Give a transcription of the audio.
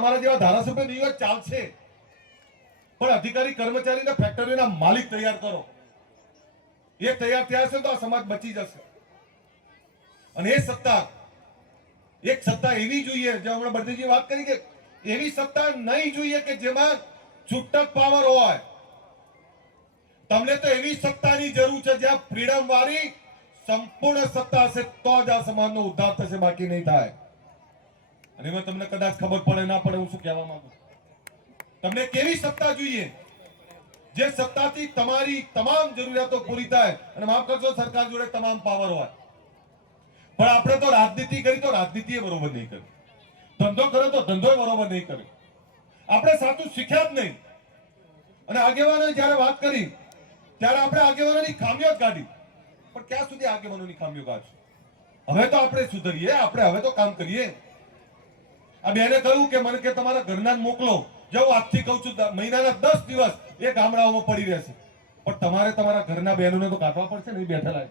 અમારા જેવા ધારાસભ્ય નહીં હોય ચાલશે, પણ અધિકારી કર્મચારીના ફેક્ટરીના માલિક તૈયાર કરો. એ તૈયાર થયા હશે તો આ સમાજ બચી જશે. અને એ સત્તા, એક સત્તા એવી જોઈએ, જે હમણાં બળદેવજી વાત કરી કે એવી સત્તા નહીં જોઈએ કે જેમાં છૂટક પાવર હોય. તમને તો એવી સત્તાની જરૂર છે જ્યાં ફ્રીડમ વાળી સંપૂર્ણ સત્તા હશે તો જ આ સમાજનો ઉદ્ધાર થશે, બાકી નહીં થાય. અને એમાં તમને કદાચ ખબર પડે ના પડે હું શું કહેવા માંગુ. તમને કેવી સત્તા જોઈએ જે સત્તાથી તમારી તમામ જરૂરિયાતો પૂરી થાય, અને માફ કરજો સરકાર જોડે તમામ પાવર હોય. પણ આપણે તો રાજનીતિ કરી તો રાજનીતિ એ બરોબર નહીં કરી, ધંધો કર્યો તો ધંધો બરોબર નહીં કર્યો. આપણે સાચું શીખ્યા જ નહીં. અને આગેવાનોએ જયારે વાત કરી ત્યારે આપણે આગેવાનોની ખામીઓ જ કાઢી. પણ ક્યાં સુધી આગેવાનોની ખામીઓ કાઢશું? હવે તો આપણે સુધરીએ, આપણે હવે તો કામ કરીએ. આ બેને કહ્યું કે મને કે તમારા ઘરના જ મોકલો. જો આજથી કહું છું મહિનાના 10 દિવસ એ ગામડાઓમાં પડી રહેશે, પણ તમારે તમારા ઘરના બહેનોને તો કાઢવા પડશે ને, બેઠેલા